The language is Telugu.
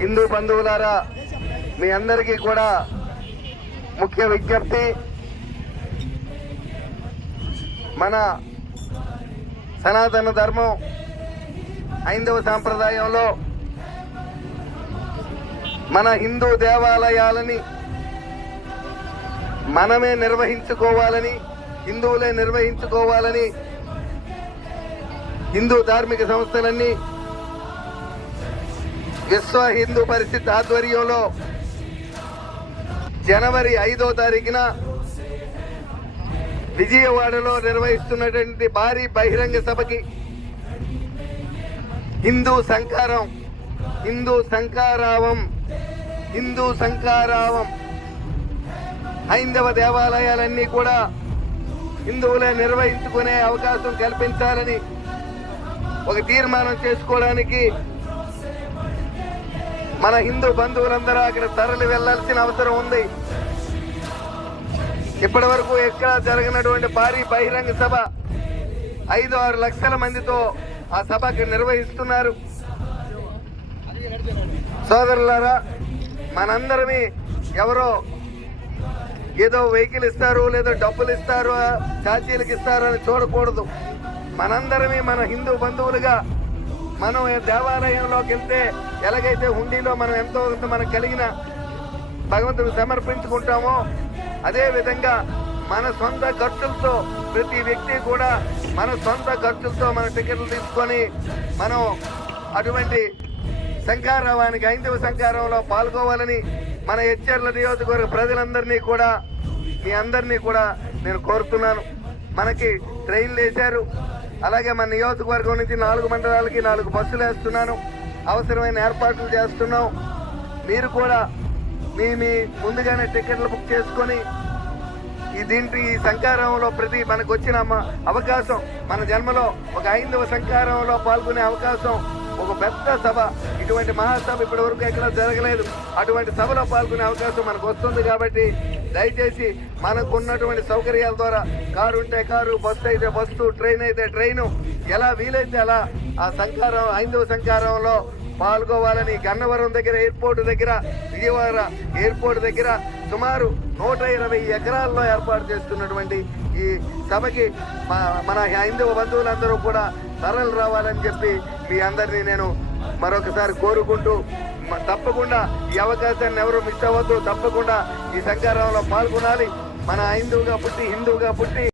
హిందూ బంధువులారా, మీ అందరికీ కూడా ముఖ్య విజ్ఞప్తి. మన సనాతన ధర్మం హైందవ సాంప్రదాయంలో మన హిందూ దేవాలయాలని మనమే నిర్వహించుకోవాలని, హిందువులే నిర్వహించుకోవాలని హిందూ ధార్మిక సంస్థలన్నీ విశ్వ హిందూ పరిషత్ ఆధ్వర్యంలో జనవరి 5వ తారీఖున విజయవాడలో నిర్వహిస్తున్నటువంటి భారీ బహిరంగ సభకి హిందూ శంఖారావం హైందవ దేవాలయాలన్నీ కూడా హిందువులే నిర్వహించుకునే అవకాశం కల్పించాలని ఒక తీర్మానం చేసుకోవడానికి మన హిందూ బంధువులందరూ అక్కడ తరలి వెళ్లాల్సిన అవసరం ఉంది. ఇప్పటి వరకు ఎక్కడా జరగనటువంటి భారీ బహిరంగ సభ 5-6 లక్షల మందితో ఆ సభకి నిర్వహిస్తున్నారు. సోదరులారా, మనందరమీ ఎవరో ఏదో వెహికల్ ఇస్తారు, లేదా డబ్బులు ఇస్తారు, ఛార్జీలకు ఇస్తారు అని చూడకూడదు. మనందరమీ మన హిందూ బంధువులుగా మనం దేవాలయంలోకి వెళ్తే ఎలాగైతే హుండీలో మనం ఎంతో మనకు కలిగిన భగవంతుడు సమర్పించుకుంటామో, అదే విధంగా మన సొంత ఖర్చులతో ప్రతి వ్యక్తి కూడా మన సొంత ఖర్చులతో మన టికెట్లు తీసుకొని మనం అటువంటి శంఖారావానికి, హైందవ శంఖారావంలో పాల్గొవాలని మన ఎచ్చెర్ల నియోజకవర్గ ప్రజలందరినీ కూడా, మీ అందరినీ కూడా నేను కోరుతున్నాను. మనకి ట్రైన్లు వేశారు, అలాగే మన నియోజకవర్గం నుంచి 4 మండలాలకి 4 బస్సులు వేస్తున్నాను, అవసరమైన ఏర్పాట్లు చేస్తున్నాం. మీరు కూడా మీ ముందుగానే టికెట్లు బుక్ చేసుకొని ఈ శంఖారావంలో మనకు వచ్చిన అవకాశం, మన జన్మలో ఒక హైందవ శంఖారావంలో పాల్గొనే అవకాశం, ఒక పెద్ద సభ, ఇటువంటి మహాసభ ఇప్పటి వరకు ఎక్కడ జరగలేదు. అటువంటి సభలో పాల్గొనే అవకాశం మనకు వస్తుంది. కాబట్టి దయచేసి మనకు ఉన్నటువంటి సౌకర్యాల ద్వారా, కారు ఉంటే కారు, బస్సు అయితే బస్సు, ట్రైన్ అయితే ట్రైను, ఎలా వీలైతే అలా ఆ హైందవ శంఖారావంలో పాల్గొవాలని గన్నవరం దగ్గర, ఎయిర్పోర్ట్ దగ్గర, విజయవాడ ఎయిర్పోర్ట్ దగ్గర సుమారు 120 ఎకరాల్లో ఏర్పాటు చేస్తున్నటువంటి ఈ సభకి మన హైందవ బంధువులందరూ కూడా తరలి రావాలని చెప్పి మీ అందరినీ నేను మరొకసారి కోరుకుంటూ, తప్పకుండా ఈ అవకాశాన్ని ఎవరు మిస్ అవ్వద్దు. తప్పకుండా ఈ శంఖారావంలో పాల్గొనాలి. మన హిందువుగా పుట్టి